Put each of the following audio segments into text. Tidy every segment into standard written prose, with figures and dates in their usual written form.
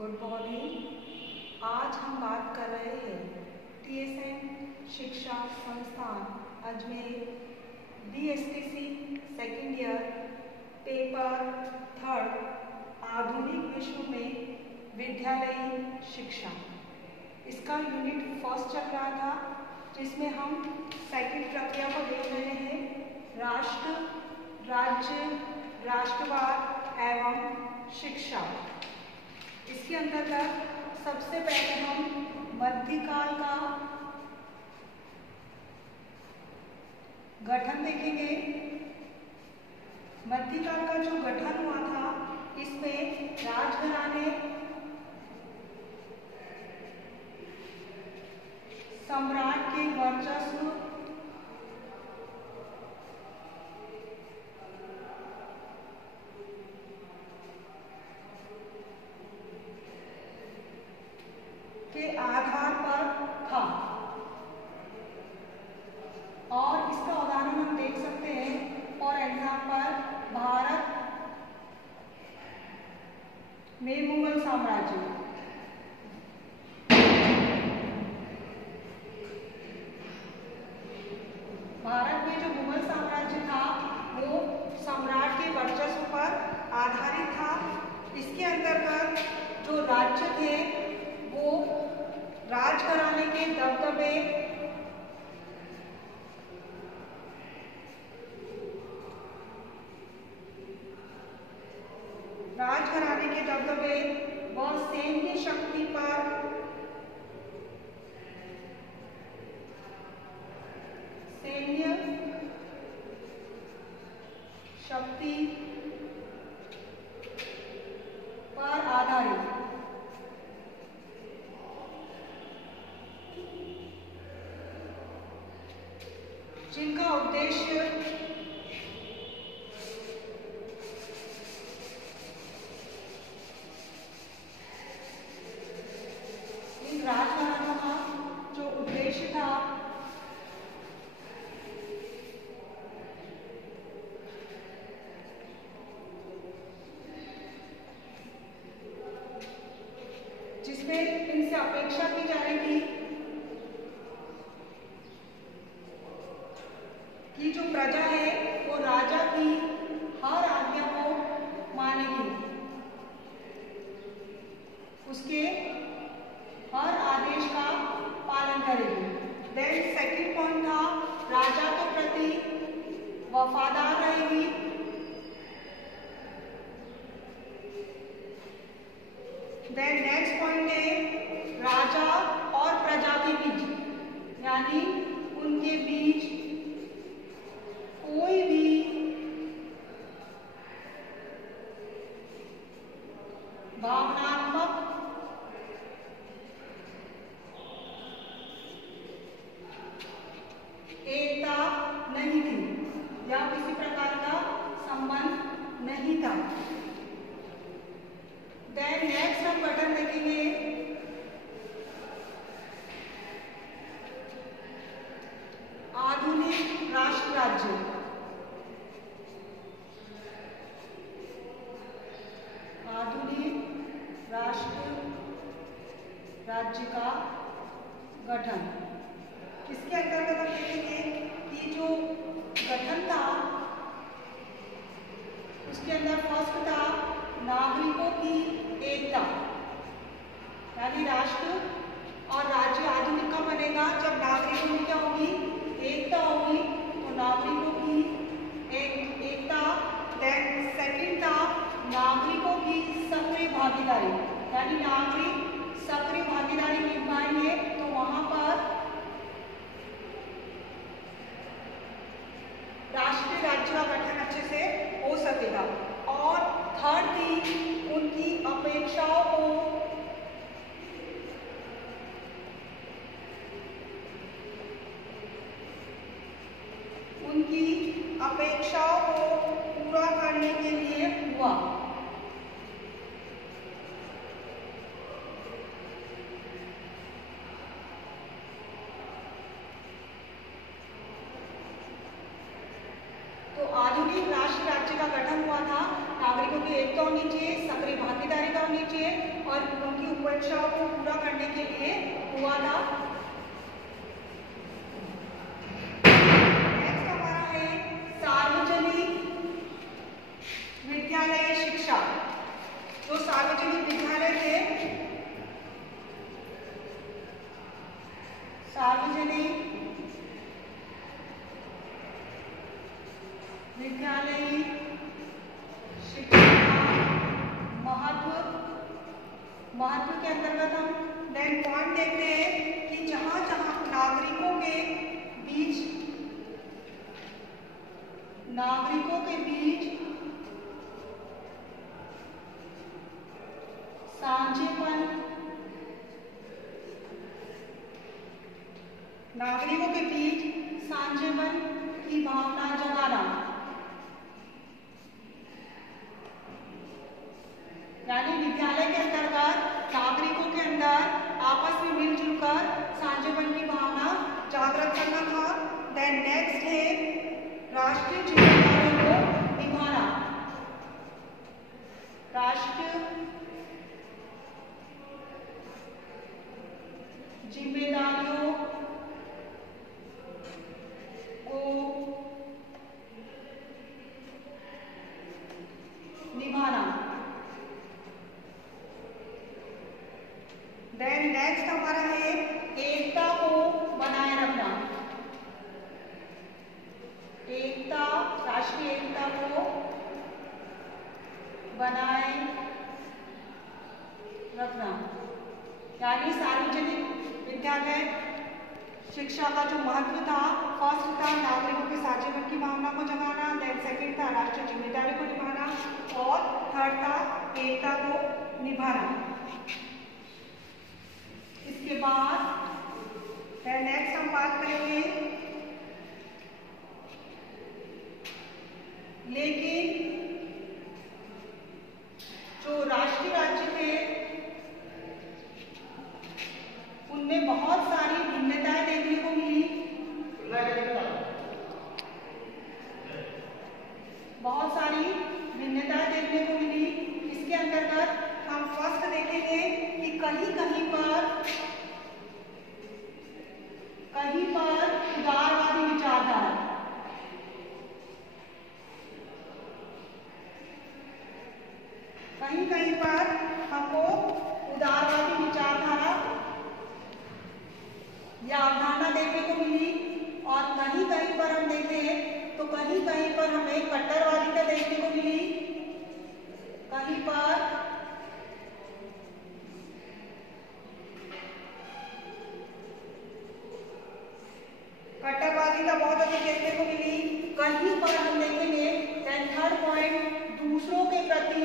Good morning. आज हम बात कर रहे हैं TSN शिक्षा संस्थान Ajmer BSTC second year paper 3 आधुनिक विश्व में विद्यालयी शिक्षा। इसका यूनिट फर्स्ट चल रहा था जिसमें हम सेकंड प्रक्रिया को देख रहे हैं, राष्ट्र, राज्य, राष्ट्रवाद एवं शिक्षा। इसके अंतर्गत सबसे पहले हम मध्यकाल का गठन देखेंगे। मध्यकाल का जो गठन हुआ था इसमें राजघराने, सम्राट के वर्चस्व, के आधार पर था और इसका उदाहरण हम देख सकते हैं। फॉर एग्जाम्पल, भारत में मुगल साम्राज्य, भारत में जो मुगल साम्राज्य था वो सम्राट के वर्चस्व पर आधारित था। इसके अंतर्गत जो राज्य थे वो राजघराने के दबदबे, व सैन्य शक्ति पर आधारित, जिनका उद्देश्य इन राजघरानों का जो उद्देश्य था जिसमें इनसे अपेक्षा की जा रही थी कि जो प्रजा है वो राजा की हर आज्ञा को मानेगी, उसके हर आदेश का पालन करेगी। देन सेकंड पॉइंट था, राजा के प्रति वफादार रहेगी। देन नेक्स्ट पॉइंट है, राजा और प्रजा के बीच यानी उनके बीच कोई भी भावनात्मक एकता नहीं थी या किसी प्रकार का संबंध नहीं था। देन नेक्स्ट हम गठन देखेंगे, आधुनिक राष्ट्र राज्य। आधुनिक राष्ट्र राज्य का गठन, इसके अंतर्गत हम देखेंगे कि जो गठन था उसके अंदर फर्स्ट था नागरिकों की एकता, यानी राष्ट्र और राज्य आधुनिक का बनेगा जब नागरिकों में क्या होगी, एकता होगी। तो नागरिकों की एकता। देन सेकंड था नागरिकों की सक्रिय भागीदारी, यानी नागरिक सक्रिय भागीदारी निभाएंगे तो वहां पर राष्ट्रीय राज्य का गठन अच्छे से हो सकेगा। और थर्ड थी उनकी अपेक्षाओं को पूरा करने के लिए हुआ। तो आधुनिक राष्ट्र राज्य का गठन हुआ था, नागरिकों की एकता होनी चाहिए, सक्रिय भागीदारी होनी चाहिए और उनकी उपेक्षाओं को पूरा करने के लिए हुआ था। नेक्स्ट हमारा है सार्वजनिक विद्यालय शिक्षा। जो सार्वजनिक विद्यालय थे, सार्वजनिक विद्यालय शिक्षा महत्व के अंतर्गत हम देन पॉइंट देखते हैं कि जहां जहां नागरिकों के बीच साझेपन, नागरिकों के बीच साझेपन की भावना जगाना, यानी विद्यालय के अंतर्गत नागरिकों के अंदर आपस में मिलजुल कर साझेपन की भावना जागृत करना था। देन नेक्स्ट है राष्ट्रीय जिम्मेदारियों को निभाना। राष्ट्रीय जिम्मेदारियों को निभाना। देन नेक्स्ट हमारा है एकता को बनाए रखना। एकता, राष्ट्रीय एकता को बनाए रखना, यानी सार्वजनिक विद्यालय शिक्षा का जो महत्व था, फर्स्ट था नागरिकों के साझेपन की भावना को जगाना, देन सेकंड था राष्ट्रीय जिम्मेदारी को निभाना और थर्ड था एकता को निभाना। इसके बाद नेक्स्ट हम बात करेंगे, लेकिन जो राष्ट्रीय राज्य थे उनमें बहुत सारी भिन्नताएं देखने को मिली। बहुत सारी भिन्नताएं देखने को मिली। इसके अंतर्गत हम फर्स्ट देखेंगे कि कहीं कहीं पर उदारवादी विचारधारा, कहीं कहीं पर हमको उदारवादी विचारधारा या अवधारणा देखने को मिली, और कहीं कहीं पर हम देखें तो कहीं कहीं पर हमें कट्टरवादिता देखने को मिली। कहीं पर कट्टरवादिता बहुत अधिक देखने को मिली। कहीं पर हम देखेंगे देन थर्ड पॉइंट, दूसरों के प्रति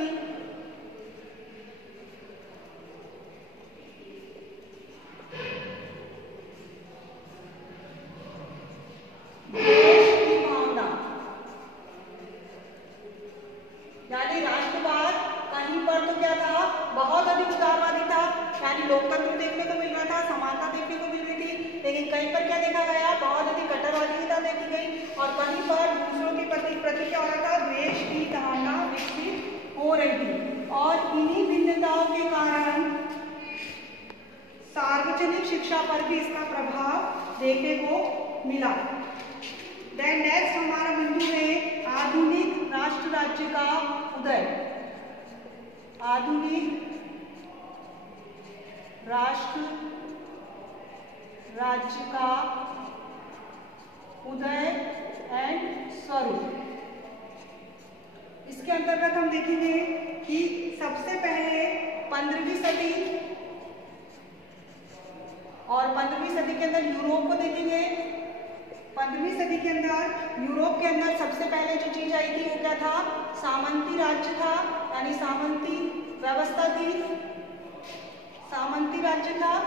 देश की भावना, यानी राष्ट्रवाद कहीं पर तो क्या था, बहुत अधिक उदारवादी था, यानी लोकतंत्र देखने को मिल रहा था, समानता देखने को मिल रही थी। लेकिन कहीं पर क्या देखा गया, बहुत अधिक कट्टरवादिता देखी गई, और कहीं पर दूसरों के प्रति क्या हो रहा था, द्वेष की धारणा विकसित हो रही थी। और इन्हीं भिन्नताओं के कारण सार्वजनिक शिक्षा पर भी इसका प्रभाव देखने को मिला। देन नेक्स्ट हमारा बिंदु है आधुनिक राष्ट्र राज्य का उदय। आधुनिक राष्ट्र राज्य का उदय एंड स्वरूप। इसके अंतर्गत हम देखेंगे कि सबसे पहले 15वीं सदी, और 15वीं सदी के अंदर यूरोप को देखेंगे। 15वीं सदी के अंदर यूरोप के अंदर सबसे पहले जो चीज आई थी वो क्या था, सामंती राज्य था, यानी सामंती व्यवस्था थी, सामंती राज्य था।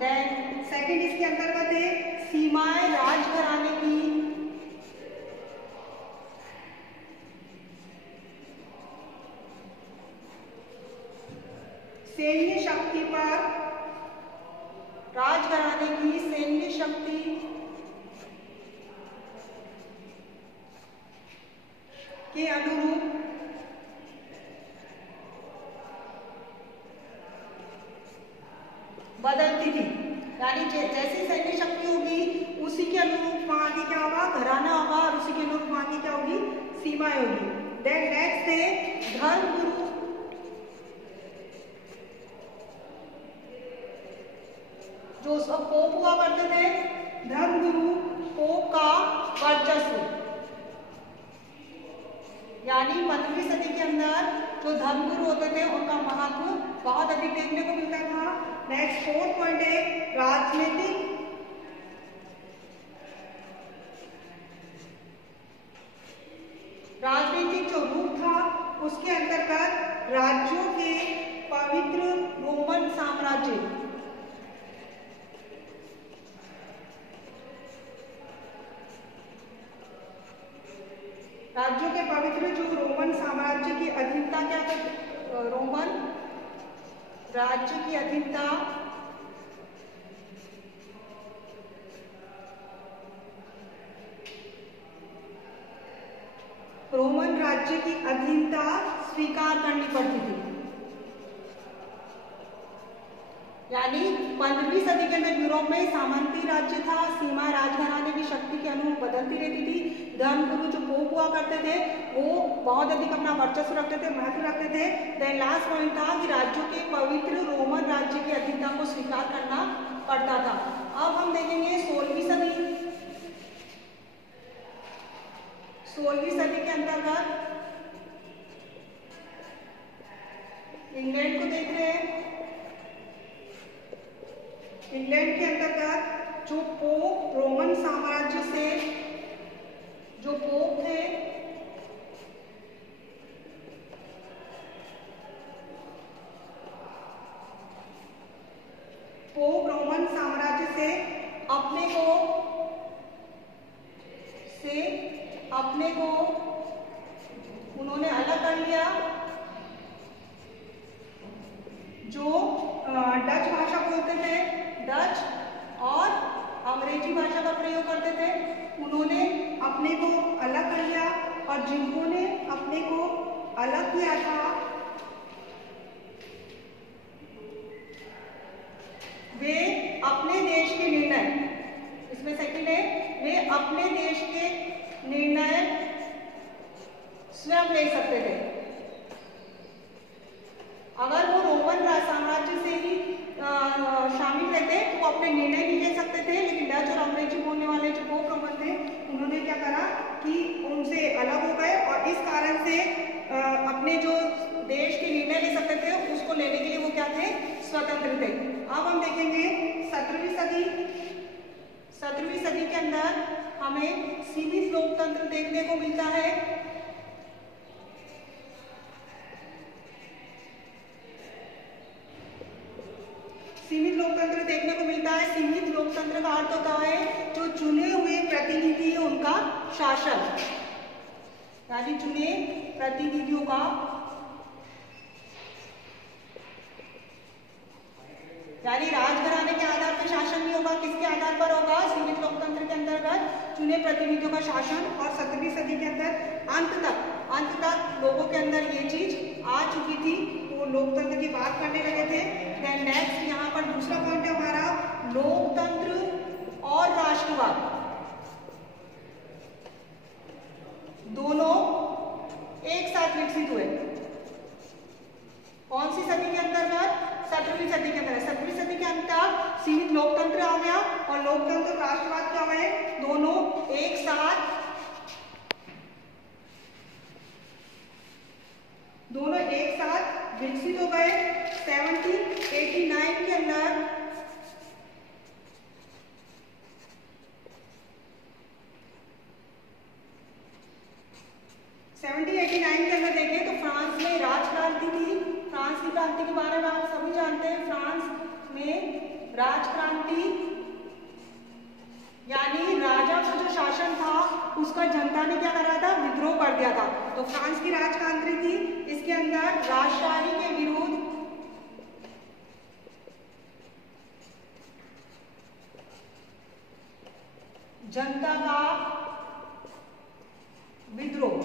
देन सेकंड इसके अंतर्गत है सीमाएं राजघराने की, सैन्य शक्ति पर, राजघराने की सैन्य शक्ति के अनुरूप बदलती थी, यानी जैसी सैन्य शक्ति होगी उसी के अनुरूप वहां की क्या होगा, घराना होगा, और उसी के अनुरूप वहां की क्या होगी, सीमाएं होगी। देन नेक्स्ट है धर्म गुरु। जो उसका पोप हुआ करते थे, धर्म गुरु पोप का वर्चस्व, यानी 15वीं सदी के अंदर जो धर्मगुरु होते थे उनका महत्व बहुत अधिक देखने को मिलता था। नेक्स्ट 4th पॉइंट है राजनीतिक जो रूप था उसके अंतर्गत राज्यों के पवित्र रोमन साम्राज्य, राज्यों के पवित्र जो रोमन साम्राज्य की अधीनता क्या करते, रोमन राज्य की अधीनता रोमन राज्य की अधीनता स्वीकार करनी पड़ती थी। यानी 15वीं सदी के अंदर यूरोप में सामंती राज्य था, सीमा राजघराने की शक्ति के अनुरूप बदलती रहती थी। धर्मगुरु जो पोप हुआ करते थे वो बहुत अधिक अपना वर्चस्व रखते थे, महत्व रखते थे। देन लास्ट पॉइंट था कि राज्यों के पवित्र रोमन राज्य की अधीनता को स्वीकार करना पड़ता था। अब हम देखेंगे 16वीं सदी। 16वीं सदी के अंतर्गत इंग्लैंड को देख रहे हैं। इंग्लैंड के अंतर्गत जो पोप रोमन साम्राज्य से जो पोप थे पोप रोमन साम्राज्य से अपने को उन्होंने अलग कर लिया। जो डच भाषा बोलते थे, डच और अंग्रेजी भाषा का प्रयोग करते थे, उन्होंने अपने को अलग कर लिया। और जिन्होंने अपने को अलग किया था वे अपने देश के निर्णय, इसमें सेकंड है, वे अपने देश के निर्णय स्वयं ले सकते थे। अगर वो रोमन साम्राज्य से ही शामिल रहते तो वो अपने निर्णय नहीं ले सकते थे, लेकिन डच और अंग्रेजी बोलने वाले जो पोप रोमन थे उन्होंने क्या करा कि उनसे अलग हो गए और इस कारण से अपने जो देश के निर्णय ले सकते थे उसको लेने के लिए वो क्या थे, स्वतंत्र थे। अब हम देखेंगे 17वीं सदी। 17वीं सदी के अंदर हमें सीमित लोकतंत्र देखने को मिलता है। सीमित लोकतंत्र देखने को मिलता है। सीमित लोकतंत्र का अर्थ होता है जो चुने हुए प्रतिनिधि है उनका शासन, यानी चुने प्रतिनिधियों का, यानी राजघराने के आधार पर शासन नहीं होगा। किसके आधार पर होगा? सीमित लोकतंत्र के अंतर्गत चुने प्रतिनिधियों का शासन। और 17वीं सदी के अंदर अंत तक लोगों के अंदर ये चीज आ चुकी थी, वो लोकतंत्र की बात करने लगे थे। देन नेक्स्ट यहाँ पर दूसरा पॉइंट है हमारा लोकतंत्र और राष्ट्रवाद, दोनों एक साथ विकसित हुए। कौन सी सदी के अंतर्गत? 17वीं सदी के अंदर। 17वीं सदी के अंतर सीमित लोकतंत्र आ गया और लोकतंत्र राष्ट्रवाद क्या हुए, दोनों एक साथ विकसित हो गए। 1789 के अंदर देखें तो फ्रांस में राजक्रांति थी। फ्रांस की क्रांति के बारे में आप सभी जानते हैं। फ्रांस में राजक्रांति यानी राजा का जो शासन था उसका जनता ने क्या कर रहा था, विद्रोह कर दिया था। तो फ्रांस की राजक्रांति थी। इसके अंदर राजशाही के विरुद्ध जनता का विद्रोह।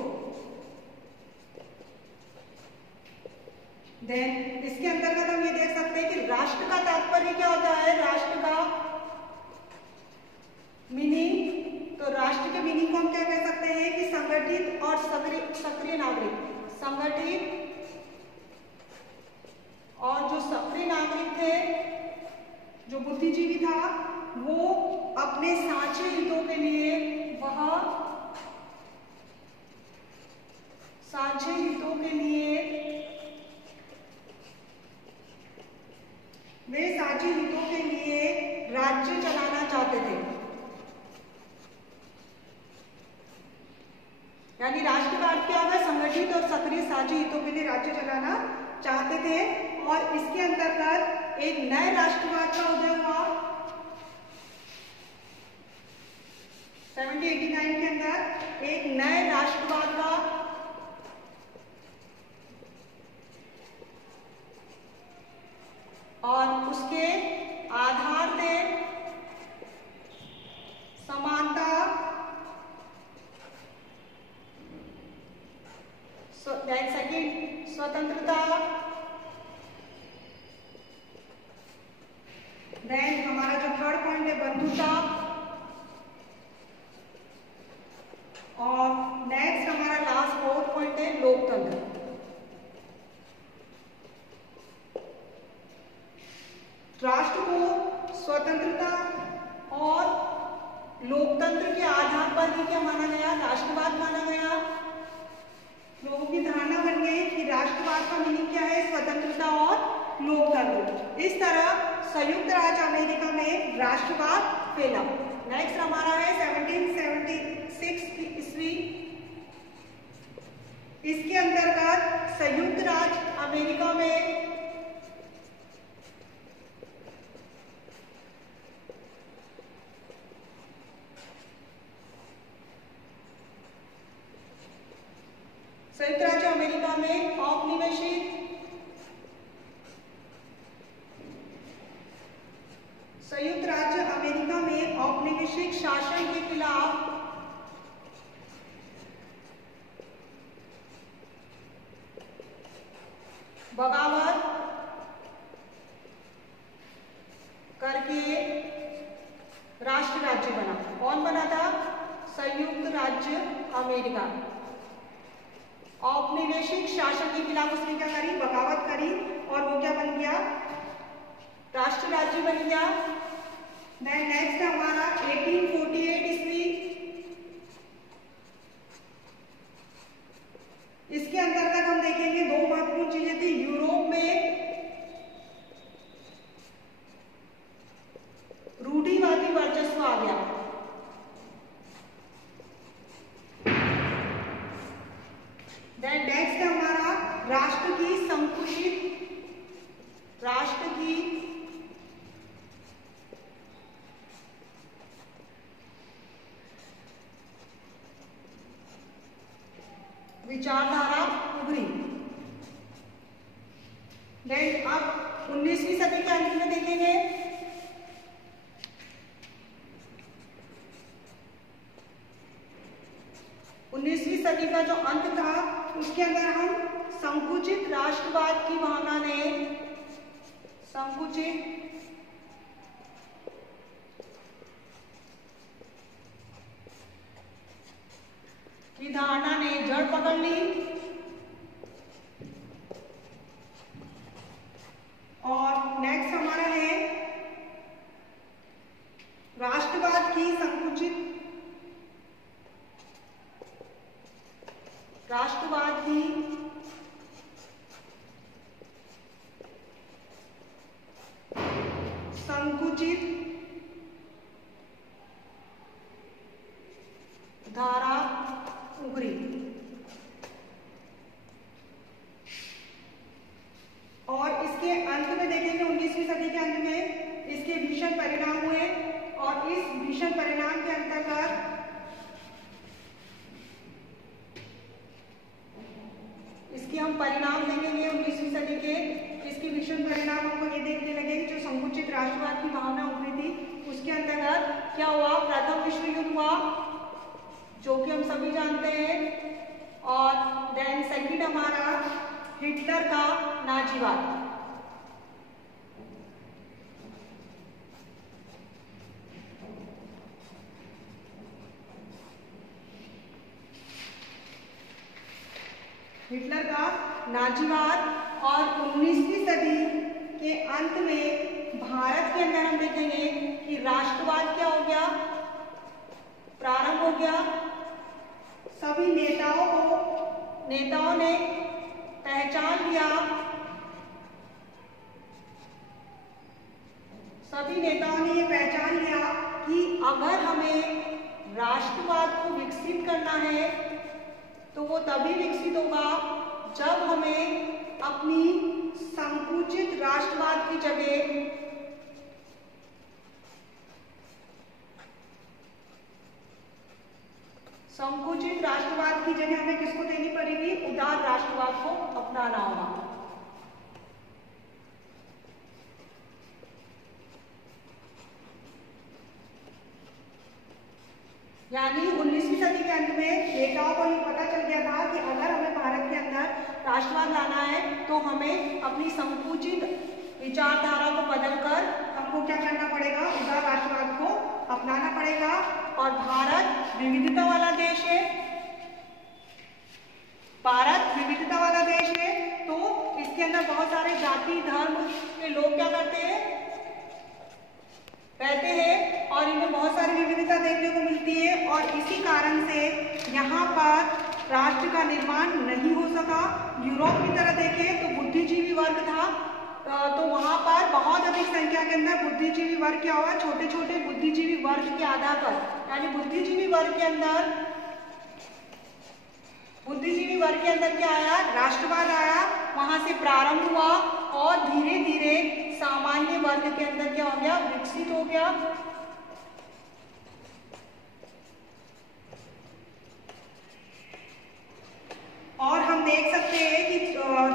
देन इसके अंतर्गत हम ये देख सकते सकते हैं कि राष्ट्र का तात्पर्य क्या होता है, राष्ट्र का मीनिंग। तो राष्ट्र के मीनिंग को हम क्या कह सकते हैं कि संगठित और सक्रिय नागरिक। संगठित और जो सक्रिय नागरिक थे, जो बुद्धिजीवी था, वो अपने साझे हितों के लिए साझे हितों के लिए वे साझे हितों के लिए राज्य चलाना चाहते थे। यानी राष्ट्र का अर्थ क्या होगा, संगठित और सक्रिय साझे हितों के लिए राज्य चलाना चाहते थे। और इसके अंतर्गत एक नए राष्ट्रवाद का उदय हुआ 1789 के अंदर। एक नए राष्ट्रवाद का और उसके आधार पे समानता, सेकंड स्वतंत्रता, देन हमारा जो थर्ड पॉइंट है बंधुता, और नेक्स्ट हमारा लास्ट फोर्थ पॉइंट है लोकतंत्र। राष्ट्र को स्वतंत्रता और लोकतंत्र के आधार पर भी क्या माना गया, राष्ट्रवाद माना गया। लोगों की धारणा बन गई कि राष्ट्रवाद का मीनिंग क्या है, स्वतंत्रता और लोकतंत्र। इस तरह संयुक्त राज्य अमेरिका में राष्ट्रवाद फैला। नेक्स्ट हमारा है 1776 ईस्वी। इसके अंतर्गत संयुक्त राज्य अमेरिका में औपनिवेशिक संयुक्त राज्य अमेरिका में औपनिवेशिक शासन के खिलाफ बगावत करके राष्ट्र राज्य बना। कौन बना था, संयुक्त राज्य अमेरिका। औपनिवेशिक शासन के खिलाफ उसने क्या करी, बगावत करी, और वो क्या बन गया, राष्ट्र राज्य बन गया। देन नेक्स्ट हमारा 1848 ईस्वी। इसके अंतर्गत हम देखेंगे दो महत्वपूर्ण चीजें थी। यूरोप में रूढ़िवादी वर्चस्व आ गया। देन नेक्स्ट हमारा राष्ट्र की विचारधारा उभरी। देन अब 19वीं सदी के अंत में देखेंगे उन्नीसवीं सदी का जो अंत था उसके अंदर हम संकुचित राष्ट्रवाद की भावना ने, संकुचित की धारणा ने जड़ पकड़ ली और नेक्स्ट हमारा है राष्ट्रवाद की संकुचित धारा उभरी। और इसके अंत में देखेंगे 19वीं सदी के अंत में इसके भीषण परिणाम हुए और इस भीषण परिणाम के अंतर्गत इसके हम परिणाम देखेंगे 19वीं सदी के। इसके भीषण परिणाम हमको ये देखने लगे जो संकुचित राष्ट्रवाद की भावना उभरी थी उसके अंतर्गत क्या हुआ, प्रथम विश्व युद्ध हुआ जो कि हम सभी जानते हैं, और देन सेकंड हमारा हिटलर का नाजीवाद। हिटलर का नाजीवाद। और 19वीं सदी के अंत में भारत के अंदर हम देखेंगे कि राष्ट्रवाद क्या हो गया, प्रारंभ हो गया। सभी नेताओं ने पहचान लिया, सभी नेताओं ने ये पहचान लिया कि अगर हमें राष्ट्रवाद को विकसित करना है तो वो तभी विकसित होगा जब हमें अपनी संकुचित राष्ट्रवाद की जगह हमें किसको देनी पड़ेगी, उदार राष्ट्रवाद को अपनाना होगा। यानी 19वीं सदी के अंत में नेताओं को ये पता चल गया था कि अगर हमें भारत के अंदर राष्ट्रवाद लाना है तो हमें अपनी संकुचित विचारधारा को बदलकर हमको क्या करना पड़ेगा, उदार राष्ट्रवाद को अपनाना पड़ेगा। और भारत विविधता वाला देश है, भारत विविधता वाला देश है, तो इसके अंदर बहुत सारे जाति धर्म के लोग क्या करते हैं, रहते हैं, और इनमें बहुत सारी विविधता देखने को मिलती है। और इसी कारण से यहाँ पर राष्ट्र का निर्माण नहीं हो सका। यूरोप की तरह देखें तो बुद्धिजीवी वर्ग था, तो वहाँ पर बहुत अधिक संख्या के अंदर बुद्धिजीवी वर्ग क्या हुआ, छोटे छोटे बुद्धिजीवी वर्ग के आधार पर, यानी बुद्धिजीवी वर्ग के अंदर क्या आया, राष्ट्रवाद आया, वहां से प्रारंभ हुआ और धीरे धीरे सामान्य वर्ग के अंदर क्या हो गया, विकसित हो गया। और हम देख सकते हैं कि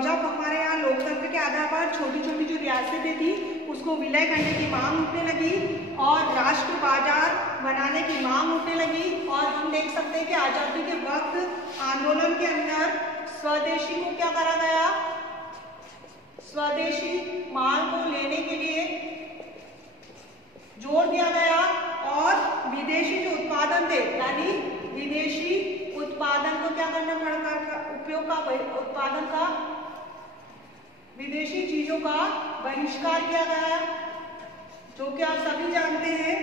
जब हमारे यहाँ लोकतंत्र के आधार पर छोटी छोटी जो रियासतें थी उसको विलय करने की मांग उठने लगी और राष्ट्र बाजार बनाने की मांग उठने लगी। और हम देख सकते हैं कि आजादी के वक्त आंदोलन के अंदर स्वदेशी को क्या करा गया, स्वदेशी माल को लेने के लिए जोर दिया गया और विदेशी जो उत्पादन थे, यानी विदेशी उत्पादन को क्या करना पड़ेगा, उपयोग का उत्पादन का, विदेशी चीजों का बहिष्कार किया गया, जो कि आप सभी जानते हैं।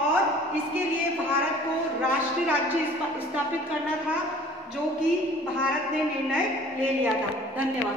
और इसके लिए भारत को राष्ट्रीय राज्य स्थापित करना था, जो कि भारत ने निर्णय ले लिया था। धन्यवाद।